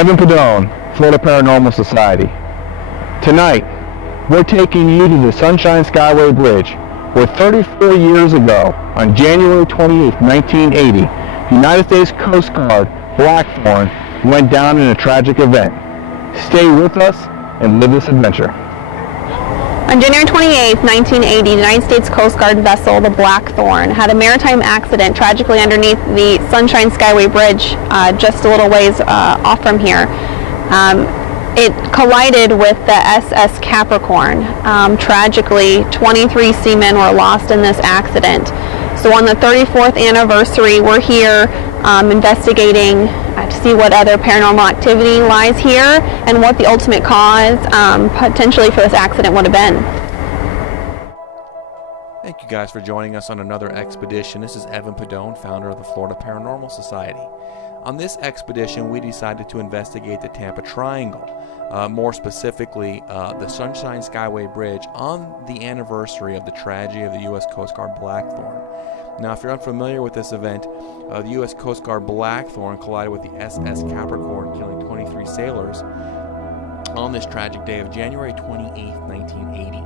Evan Padone, Florida Paranormal Society. Tonight, we're taking you to the Sunshine Skyway Bridge, where 34 years ago, on January 28, 1980, the United States Coast Guard Blackthorn went down in a tragic event. Stay with us and live this adventure. On January 28, 1980, the United States Coast Guard vessel, the Blackthorn, had a maritime accident tragically underneath the Sunshine Skyway Bridge just a little ways off from here. It collided with the SS Capricorn. Tragically, 23 seamen were lost in this accident. So on the 34th anniversary, we're here investigating to see what other paranormal activity lies here and what the ultimate cause potentially for this accident would have been. Thank you guys for joining us on another expedition. This is Evan Padone, founder of the Florida Paranormal Society. On this expedition, we decided to investigate the Tampa Triangle, more specifically the Sunshine Skyway Bridge on the anniversary of the tragedy of the U.S. Coast Guard Blackthorn. Now, if you're unfamiliar with this event, the U.S. Coast Guard Blackthorn collided with the SS Capricorn, killing 23 sailors on this tragic day of January 28, 1980.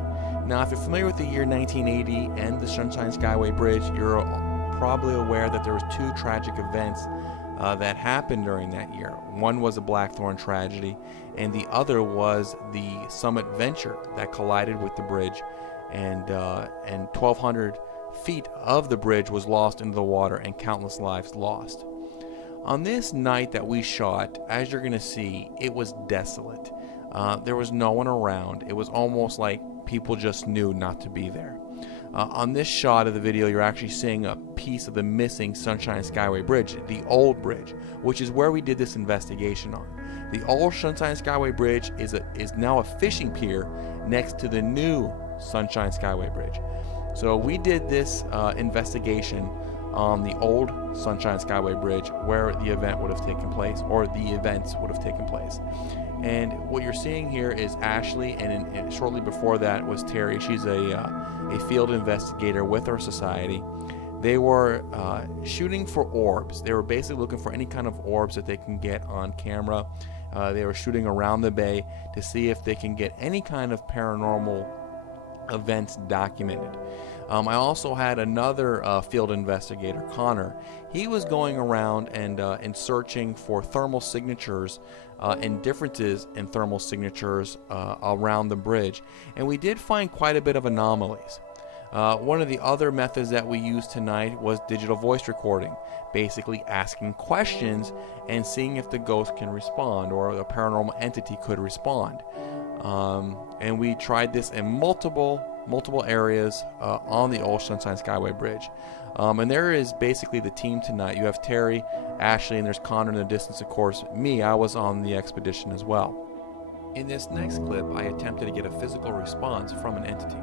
Now, if you're familiar with the year 1980 and the Sunshine Skyway Bridge, you're probably aware that there was two tragic events that happened during that year. One was a Blackthorn tragedy, and the other was the Summit Venture that collided with the bridge, and 1,200 feet of the bridge was lost into the water and countless lives lost. On this night that we shot, as you're going to see, it was desolate. There was no one around. It was almost like people just knew not to be there. On this shot of the video, you're actually seeing a piece of the missing Sunshine Skyway Bridge, the old bridge, which is where we did this investigation on. The old Sunshine Skyway Bridge is now a fishing pier next to the new Sunshine Skyway Bridge. So we did this investigation on the old Sunshine Skyway Bridge where the event would have taken place, or the events would have taken place. And what you're seeing here is Ashley, and shortly before that was Terry. She's a field investigator with our society. They were shooting for orbs. They were basically looking for any kind of orbs that they can get on camera. They were shooting around the bay to see if they can get any kind of paranormal events documented. I also had another field investigator, Connor. He was going around and searching for thermal signatures and differences in thermal signatures around the bridge, and we did find quite a bit of anomalies. One of the other methods that we used tonight was digital voice recording, basically asking questions and seeing if the ghost can respond or the paranormal entity could respond. And we tried this in multiple areas on the old Sunshine Skyway Bridge. And there is basically the team tonight. You have Terry, Ashley, and there's Connor in the distance, of course. Me, I was on the expedition as well. In this next clip, I attempted to get a physical response from an entity.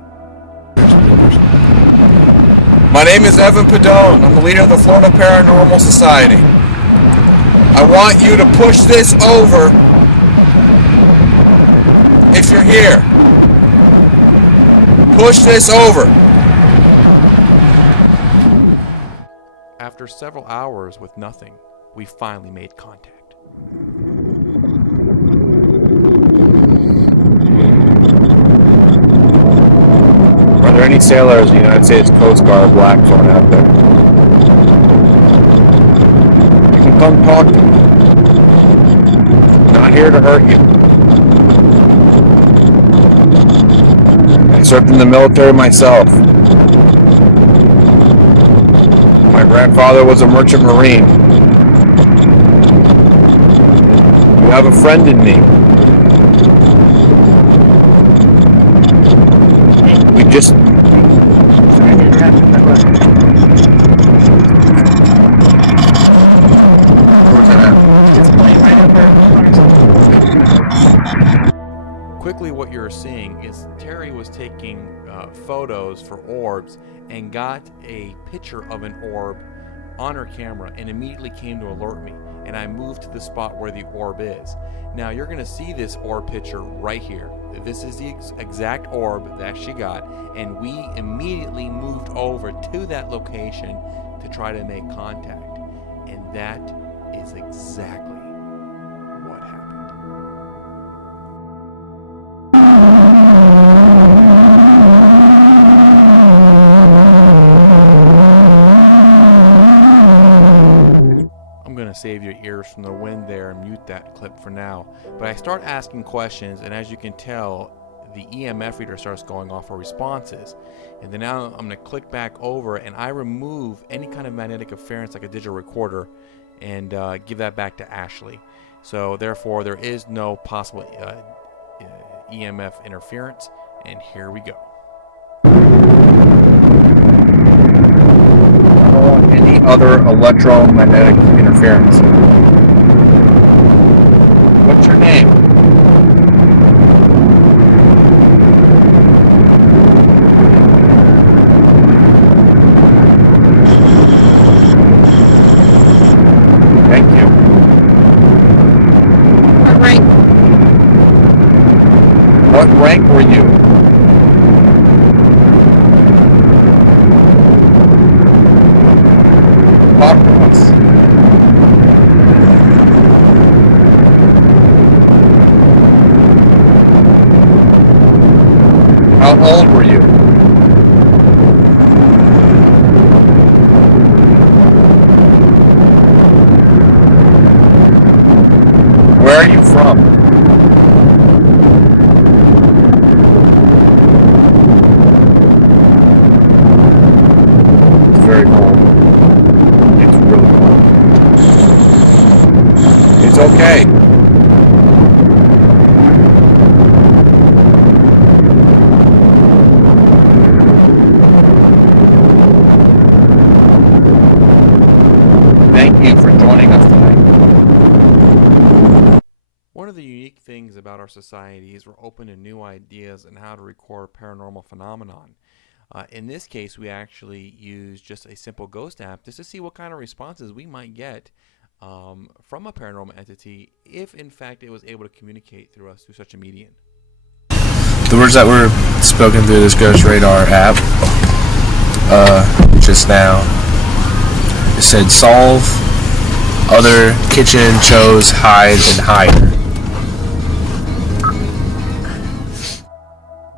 My name is Evan Padone. I'm the leader of the Florida Paranormal Society. I want you to push this over if you're here. Push this over. After several hours with nothing, we finally made contact. Are there any sailors in the United States Coast Guard Blackthorn out there? You can come talk to me. I'm not here to hurt you. I served in the military myself. My grandfather was a merchant marine. You have a friend in me. We just... Quickly, what you're seeing is Terry was taking photos for orbs and got a picture of an orb on her camera and immediately came to alert me, and I moved to the spot where the orb is. Now you're going to see this orb picture right here. This is the exact orb that she got, and we immediately moved over to that location to try to make contact, and that is exactly what happened. ears from the wind there and mute that clip for now. But I start asking questions, and as you can tell, the EMF reader starts going off for responses. And then now I'm going to click back over and I remove any kind of magnetic interference like a digital recorder and give that back to Ashley. So therefore there is no possible EMF interference, and here we go. I don't want any other electromagnetic interference. What's your name? Thank you. What rank? What rank were you? Talk to us. How old were you? Where are you from? It's very cold. It's really cold. It's okay. Thank you for joining us tonight. One of the unique things about our society is we're open to new ideas on how to record paranormal phenomenon. In this case, we actually use just a simple ghost app just to see what kind of responses we might get from a paranormal entity if in fact it was able to communicate through us through such a medium. The words that were spoken through this Ghost Radar app just now, it said solve, other, kitchen, chose, hide, and hide.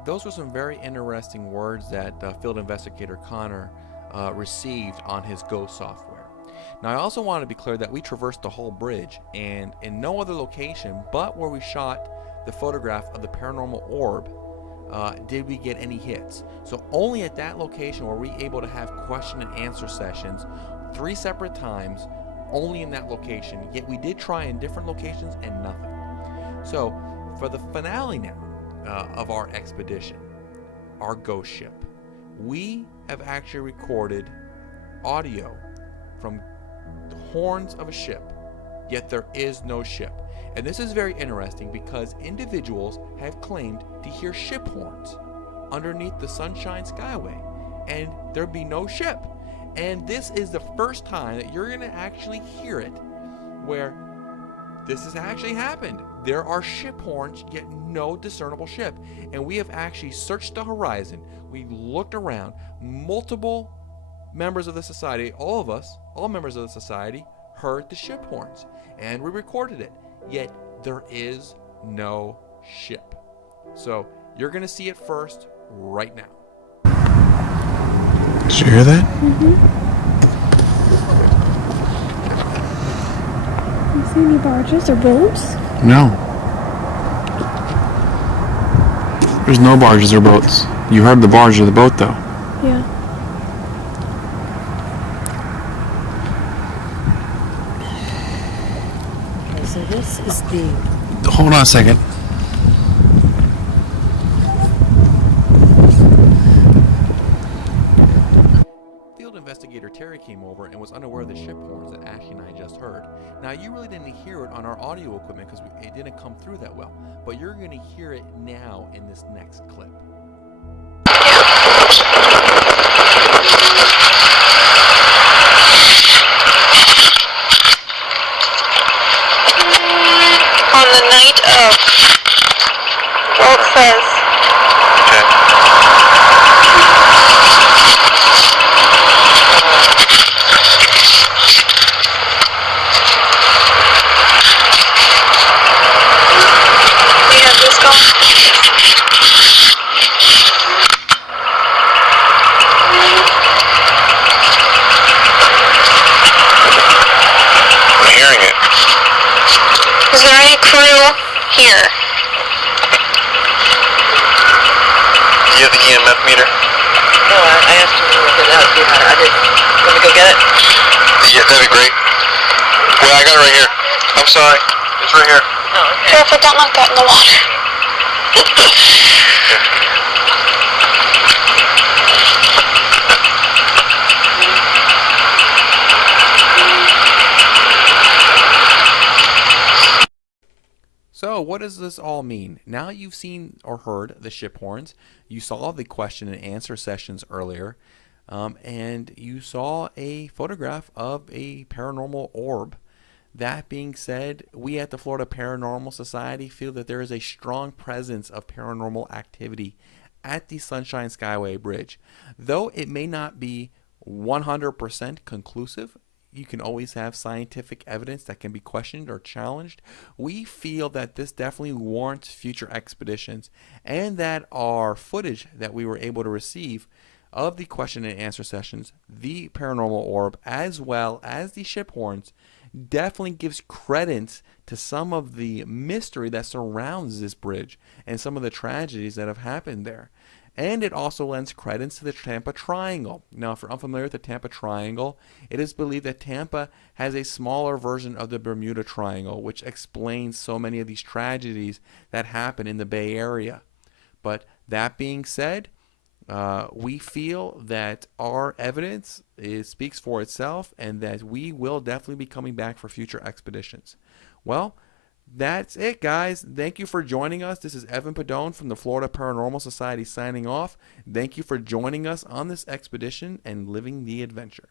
Those were some very interesting words that field investigator Connor received on his ghost software. Now I also wanted to be clear that we traversed the whole bridge, and in no other location but where we shot the photograph of the paranormal orb did we get any hits. So only at that location were we able to have question and answer sessions 3 separate times, only in that location. Yet we did try in different locations and nothing. So for the finale now of our expedition, our ghost ship, we have actually recorded audio from the horns of a ship, yet there is no ship. And this is very interesting because individuals have claimed to hear ship horns underneath the Sunshine Skyway, and there be no ship. And this is the first time that you're going to actually hear it where this has actually happened. There are ship horns, yet no discernible ship. And we have actually searched the horizon. We looked around. Multiple members of the society, all of us, all members of the society, heard the ship horns. And we recorded it. Yet there is no ship. So you're going to see it first right now. Did you hear that? You see any barges or boats? No. There's no barges or boats. You heard the barge or the boat, though. Yeah. Okay, so this is the... Hold on a second. Field investigator Terry came over and was unaware of the ship horns that Ashley and I just heard. Now, you really didn't hear it on our audio equipment because it didn't come through that well, but you're going to hear it now in this next clip. On the night of, well, it says, we have this going. the EMF meter? No, I asked him to look it out. I didn't. Want me to go get it? Yeah, that'd be great. Well, I got it right here. I'm sorry. It's right here. Oh, okay. Careful, don't knock that in the water. So what does this all mean? Now you've seen or heard the ship horns, you saw the question and answer sessions earlier, and you saw a photograph of a paranormal orb. That being said, we at the Florida Paranormal Society feel that there is a strong presence of paranormal activity at the Sunshine Skyway Bridge. Though it may not be 100% conclusive, you can always have scientific evidence that can be questioned or challenged. We feel that this definitely warrants future expeditions, and that our footage that we were able to receive of the question and answer sessions, the paranormal orb, as well as the ship horns, definitely gives credence to some of the mystery that surrounds this bridge and some of the tragedies that have happened there. And it also lends credence to the Tampa Triangle. Now, if you're unfamiliar with the Tampa Triangle, it is believed that Tampa has a smaller version of the Bermuda Triangle, which explains so many of these tragedies that happen in the Bay Area. But that being said, we feel that our evidence speaks for itself, and that we will definitely be coming back for future expeditions. Well, that's it, guys. Thank you for joining us. This is Evan Padone from the Florida Paranormal Society signing off. Thank you for joining us on this expedition and living the adventure.